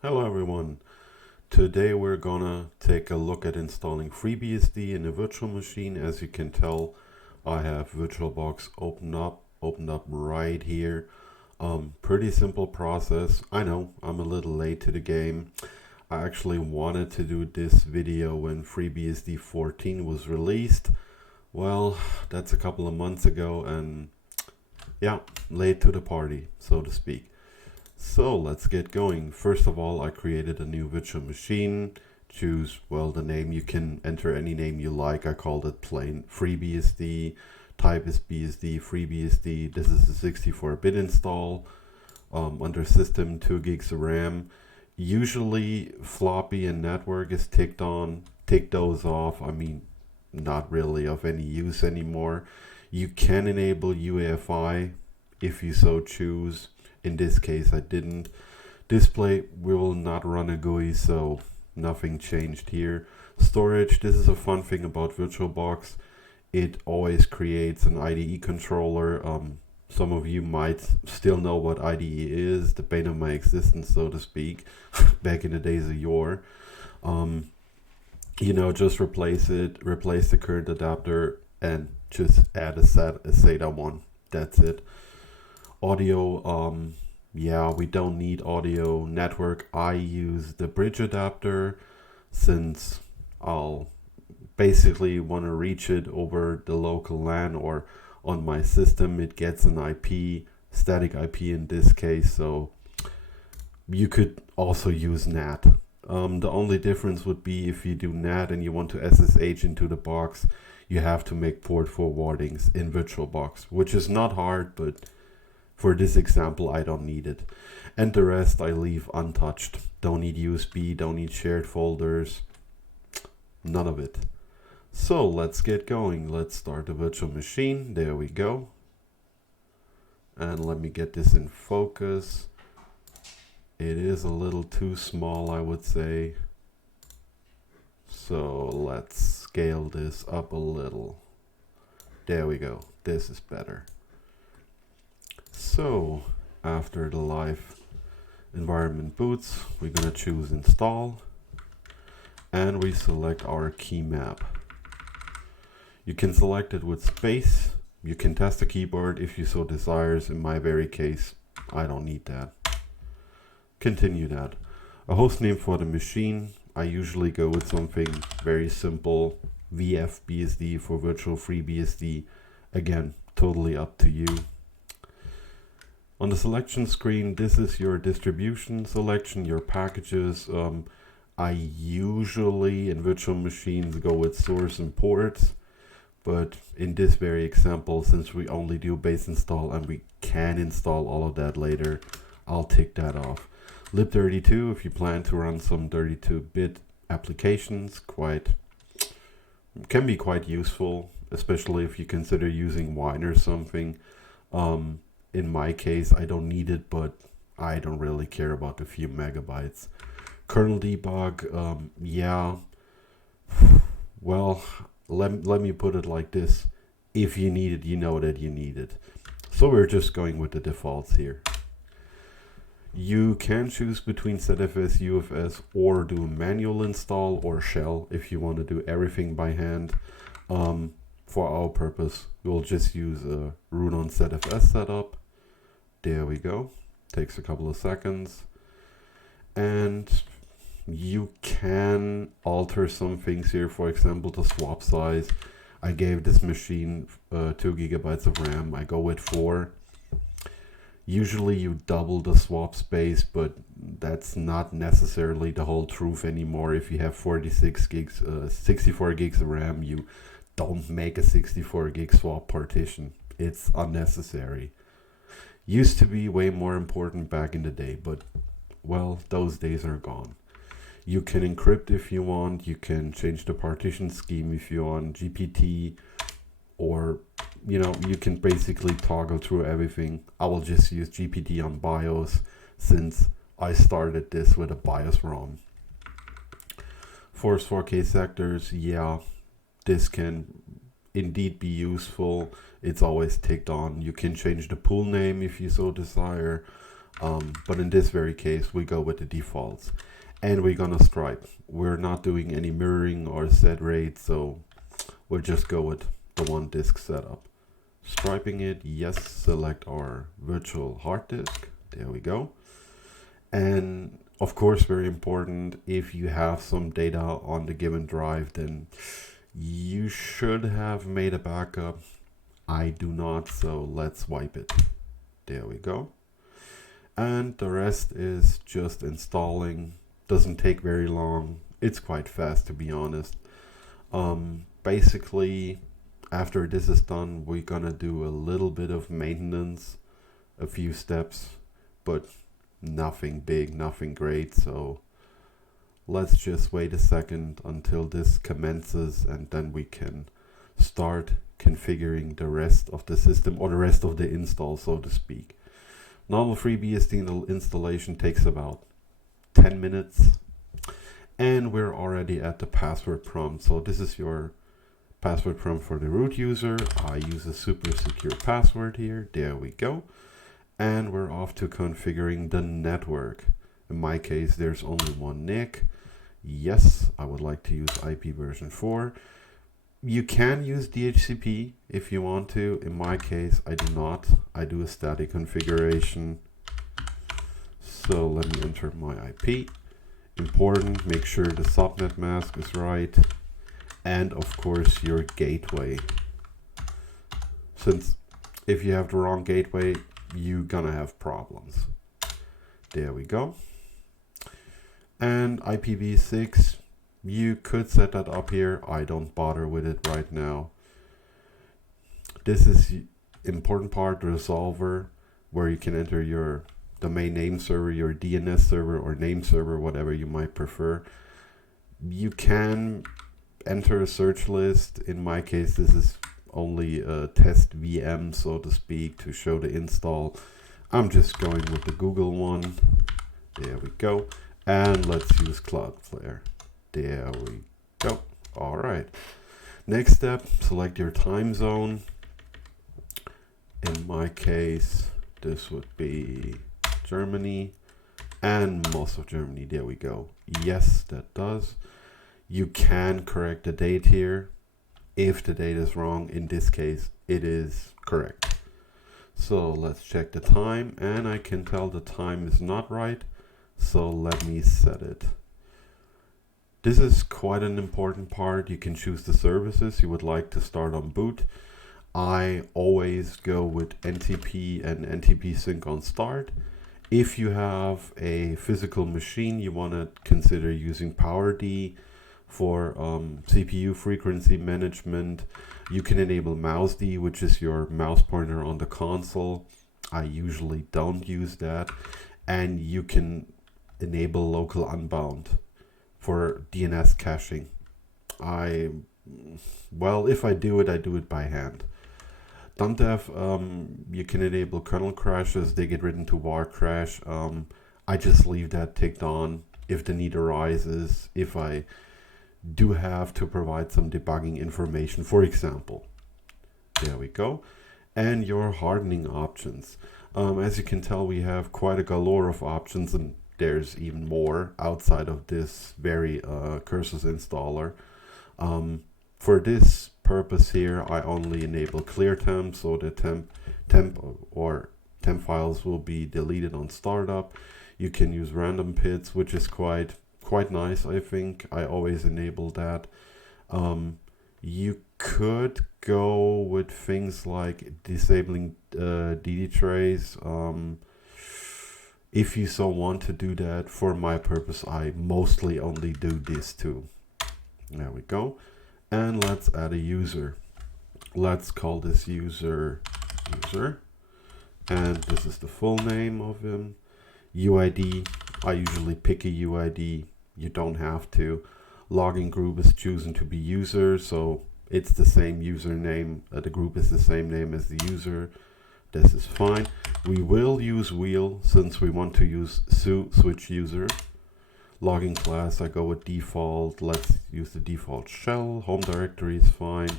Hello everyone. Today we're gonna take a look at installing FreeBSD in a virtual machine. As you can tell, I have VirtualBox opened up right here. Pretty simple process. I know I'm a little late to the game. I actually wanted to do this video when FreeBSD 14 was released. Well, that's a couple of months ago and yeah, late to the party, so to speak. So let's get going. First of all, I created a new virtual machine. Choose, well, the name. You can enter any name you like. I called it plain FreeBSD. Type is BSD, FreeBSD. This is a 64-bit install. Under system, 2 gigs of RAM. Usually floppy and network is ticked on. Tick those off. I mean, not really of any use anymore. You can enable UEFI if you so choose. In this case, I didn't. Display, we will not run a GUI, so nothing changed here. Storage, this is a fun thing about VirtualBox. It always creates an IDE controller. Some of you might still know what IDE is, the bane of my existence, so to speak, back in the days of yore. Just replace it, replace the current adapter, and just add a SATA one. That's it. Audio, yeah, we don't need audio. Network, I use the bridge adapter since I'll basically want to reach it over the local LAN or on my system. It gets an IP, static IP in this case, so you could also use NAT. The only difference would be if you do NAT and you want to SSH into the box, you have to make port forwardings in VirtualBox, which is not hard, but for this example, I don't need it. And the rest I leave untouched. Don't need USB, don't need shared folders, none of it. So let's get going. Let's start the virtual machine. There we go. And let me get this in focus. It is a little too small, I would say. So let's scale this up a little. There we go. This is better. So after the live environment boots, we're going to choose install and we select our key map. You can select it with space. You can test the keyboard if you so desires. In my very case, I don't need that. Continue that. A host name for the machine. I usually go with something very simple. VFBSD for virtual FreeBSD. Again, totally up to you. On the selection screen, this is your distribution selection, your packages. I usually in virtual machines go with source and ports, but in this very example, since we only do base install and we can install all of that later, I'll tick that off. lib32 if you plan to run some 32-bit applications, can be quite useful, especially if you consider using Wine or something. In my case, I don't need it, but I don't really care about a few megabytes. Kernel debug, yeah. Well, let me put it like this. If you need it, you know that you need it. So we're just going with the defaults here. You can choose between ZFS, UFS, or do a manual install or shell if you want to do everything by hand. For our purpose, we'll just use a root on ZFS setup. There we go. Takes a couple of seconds. And you can alter some things here. For example, the swap size. I gave this machine 2 gigabytes of RAM. I go with 4. Usually you double the swap space, but that's not necessarily the whole truth anymore. If you have 64 gigs of RAM, you don't make a 64 gig swap partition. It's unnecessary. Used to be way more important back in the day, but well, those days are gone. You can encrypt if you want. You can change the partition scheme if you want, GPT, or you can basically toggle through everything. I will just use GPT on BIOS since I started this with a BIOS ROM. Force 4K sectors, yeah, this can indeed be useful. It's always ticked on. You can change the pool name if you so desire. But in this very case, we go with the defaults. And we're gonna stripe. We're not doing any mirroring or set rate, so we'll just go with the one disk setup. Striping it, yes, select our virtual hard disk. There we go. And of course, very important, if you have some data on the given drive, then you should have made a backup. I do not, so let's wipe it. There we go. And the rest is just installing. Doesn't take very long. It's quite fast, to be honest. Basically, after this is done, we're gonna do a little bit of maintenance, a few steps, but nothing big, nothing great. So let's just wait a second until this commences, and then we can start configuring the rest of the system, or the rest of the install, so to speak. Normal FreeBSD installation takes about 10 minutes, and we're already at the password prompt. So this is your password prompt for the root user. I use a super secure password here. There we go. And we're off to configuring the network. In my case, there's only one NIC. Yes, I would like to use IP version 4. You can use DHCP if you want to. In my case, I do not. I do a static configuration. So let me enter my IP. Important, make sure the subnet mask is right. And of course your gateway. Since if you have the wrong gateway, you're gonna have problems. There we go. And IPv6, you could set that up here. I don't bother with it right now. This is important part, the resolver, where you can enter your domain name server, your DNS server, or name server, whatever you might prefer. You can enter a search list. In my case, this is only a test VM, so to speak, to show the install. I'm just going with the Google one. There we go. And let's use Cloudflare. There we go. All right. Next step, select your time zone. In my case, this would be Germany and most of Germany. There we go. Yes, that does. You can correct the date here. If the date is wrong, in this case, it is correct. So let's check the time, and I can tell the time is not right. So let me set it. This is quite an important part. You can choose the services you would like to start on boot. I always go with NTP and NTP sync on start. If you have a physical machine, you want to consider using PowerD for CPU frequency management. You can enable MouseD, which is your mouse pointer on the console. I usually don't use that. And you can enable local unbound for DNS caching. Well, if I do it by hand. .dev, you can enable kernel crashes. They get written to var crash. I just leave that ticked on if the need arises, if I do have to provide some debugging information, for example. There we go. And your hardening options. As you can tell, we have quite a galore of options, and there's even more outside of this very curses installer. For this purpose here, I only enable clear temp, so the temp files will be deleted on startup. You can use random pits, which is quite nice, I think. I always enable that. You could go with things like disabling DD trays. If you so want to do that. For my purpose, I mostly only do this too. There we go. And let's add a user. Let's call this user. And this is the full name of him. UID, I usually pick a UID. You don't have to. Login group is chosen to be user, so it's the same username. The group is the same name as the user. This is fine. We will use wheel since we want to use switch user. Login class, I go with default. Let's use the default shell. Home directory is fine.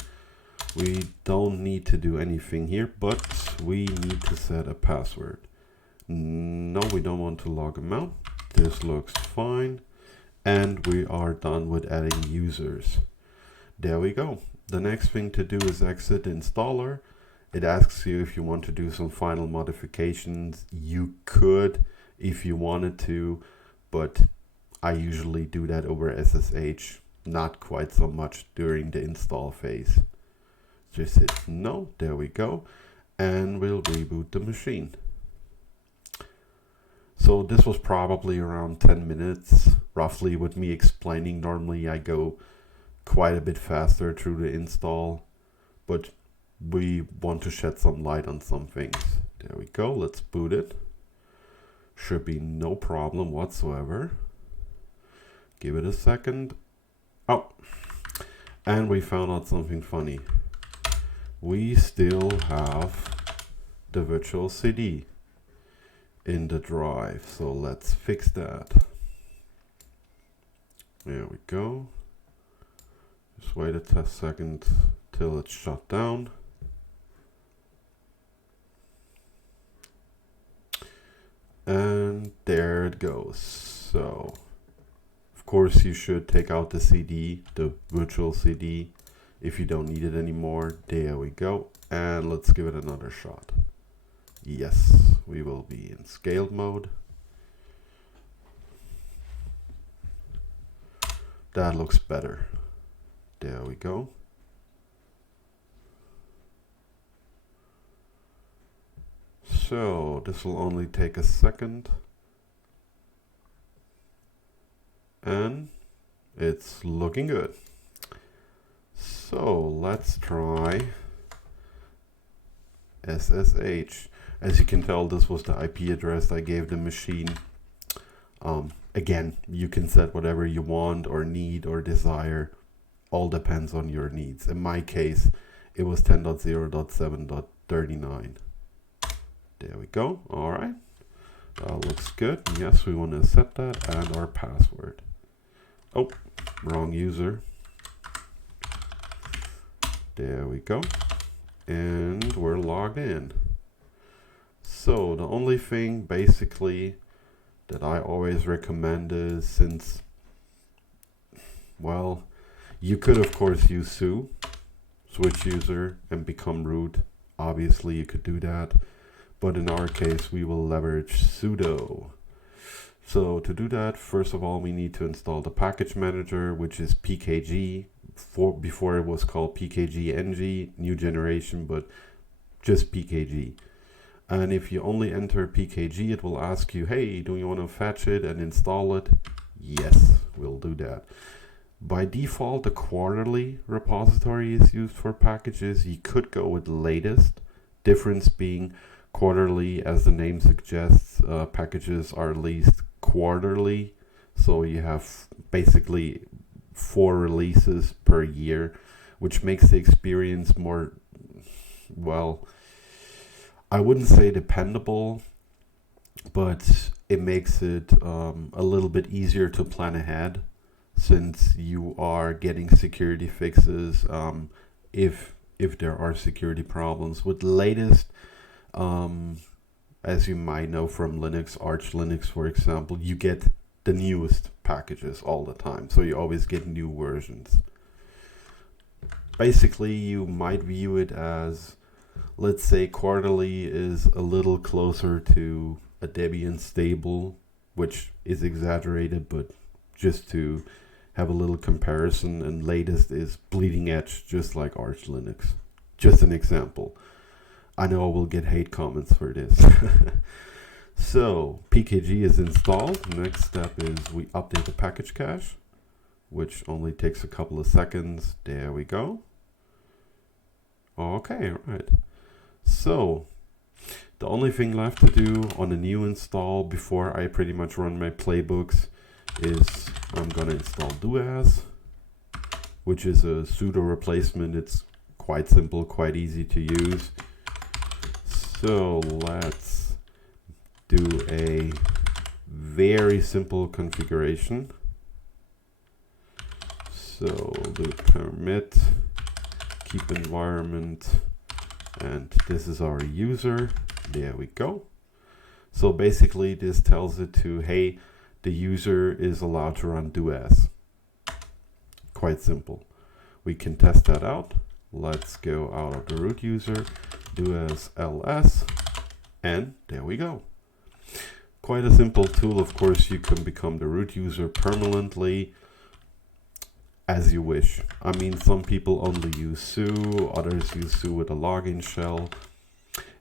We don't need to do anything here, but we need to set a password. No, we don't want to log them out. This looks fine. And we are done with adding users. There we go. The next thing to do is exit installer. It asks you if you want to do some final modifications. You could if you wanted to, but I usually do that over SSH, not quite so much during the install phase. Just hit no, there we go, and we'll reboot the machine. So this was probably around 10 minutes, roughly, with me explaining. Normally I go quite a bit faster through the install, but we want to shed some light on some things. There we go, let's boot it. Should be no problem whatsoever. Give it a second. Oh, and we found out something funny. We still have the virtual CD in the drive, so let's fix that. There we go. Just wait a second till it's shut down. And there it goes. So, of course, you should take out the CD, the virtual CD, if you don't need it anymore. There we go. And let's give it another shot. Yes, we will be in scaled mode. That looks better. There we go. So this will only take a second. And it's looking good. So let's try SSH. As you can tell, this was the IP address I gave the machine. Again, you can set whatever you want or need or desire. All depends on your needs. In my case, it was 10.0.7.39. There we go. All right. That looks good. Yes, we want to set that and our password. Oh, wrong user. There we go. And we're logged in. So the only thing basically that I always recommend is, since, well, you could of course use su, switch user and become root. Obviously you could do that, but in our case we will leverage sudo. So to do that, first of all, we need to install the package manager, which is pkg. Before it was called pkg-ng, new generation, but just pkg. And if you only enter pkg, it will ask you, hey, do you want to fetch it and install it? Yes, we'll do that. By default, the quarterly repository is used for packages. You could go with latest, difference being quarterly, as the name suggests, packages are released quarterly. So you have basically 4 releases per year, which makes the experience more, well, I wouldn't say dependable, but it makes it a little bit easier to plan ahead, since you are getting security fixes if there are security problems. With latest, as you might know from Linux, Arch Linux, for example, you get the newest packages all the time, so you always get new versions. Basically, you might view it as, let's say quarterly is a little closer to a Debian stable, which is exaggerated, but just to have a little comparison, and latest is bleeding edge, just like Arch Linux. Just an example. I know I will get hate comments for this. So pkg is installed. Next step is we update the package cache, which only takes a couple of seconds. There we go. Okay, right. So the only thing left to do on a new install before I pretty much run my playbooks is I'm gonna install doas, which is a sudo replacement. It's quite simple, quite easy to use. So let's do a very simple configuration. So do permit, keep environment, and this is our user. There we go. So basically this tells it to, hey, the user is allowed to run do as. Quite simple. We can test that out. Let's go out of the root user, do as ls, and there we go. Quite a simple tool. Of course, you can become the root user permanently as you wish. I mean, some people only use su, others use su with a login shell.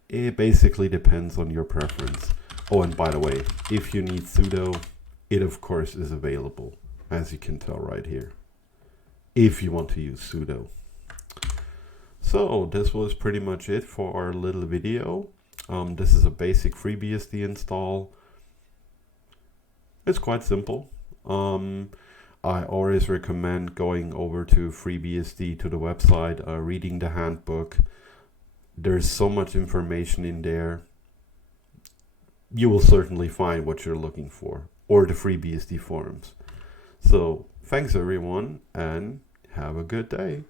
It basically depends on your preference. Oh, and by the way, if you need sudo, it of course is available, as you can tell right here, if you want to use sudo. So this was pretty much it for our little video. This is a basic FreeBSD install. It's quite simple. I always recommend going over to FreeBSD, to the website, reading the handbook. There's so much information in there. You will certainly find what you're looking for, or the FreeBSD forums. So thanks everyone, and have a good day.